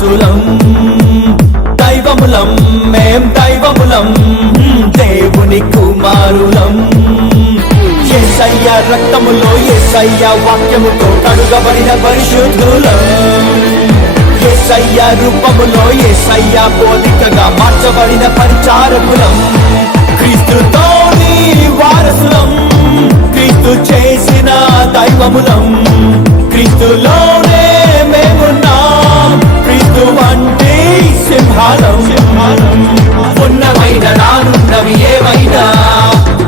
వారసులం, దైవములం మేం దైవములం, దేవుని కుమారులం. యేసయ్య రక్తములో యేసయ్య వాక్యముతో కడుగబడిన పరిశుద్ధులం. యేసయ్య రూపములో యేసయ్య పోలికగా మార్చబడిన పరిచారకులం. క్రీస్తుతోని వారసులం, క్రీస్తు చేసిన దైవములం. క్రీస్తులోనే మేమున్నాం, క్రీస్తు వంటి సింహాలం. ఉన్నవైన రానున్నవి ఏవైనా,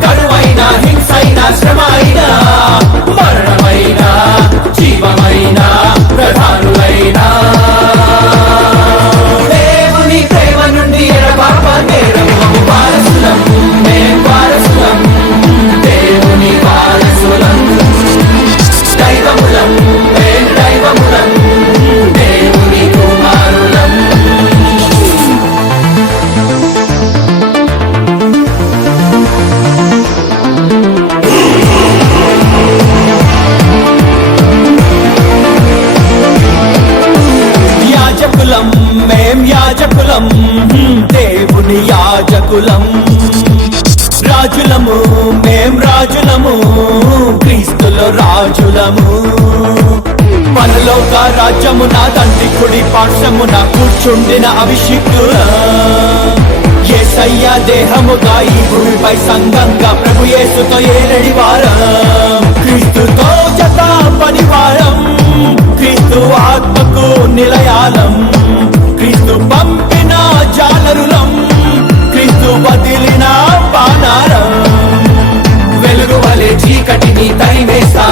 కరువైన హింసైన శ్రమైనా, మరణమైన జీవమైన ప్రధానులైనా, దేవుని ప్రేమ నుండి ఎడబాప నేరము. వారసులం మేం వారసులం, దేవుని వారసులం, దైవములం మేం దైవములం, దేవుని కుమారులం. యాజకులం మేం యాజకులం, దేవుని యాజకులం. రాజులము మేం రాజులము, క్రీస్తులో రాజులము. పరలోక రాజ్యమున తండ్రి కుడి పార్శ్వమున కూర్చుండిన అభిషిక్తులం. యేసయ్య దేహముగా ఈ భూమిపై సంఘంగా ప్రభు యేసుతో ఏలడి వారం. క్రీస్తుతో జత పనివారం, క్రీస్తు ఆత్మకు నిలయాలం. క్రీస్తు పంపిన జాలరులం, క్రీస్తు వదిలిన బాణారం. వెలుగు వలె చీకటిని తరిమేసా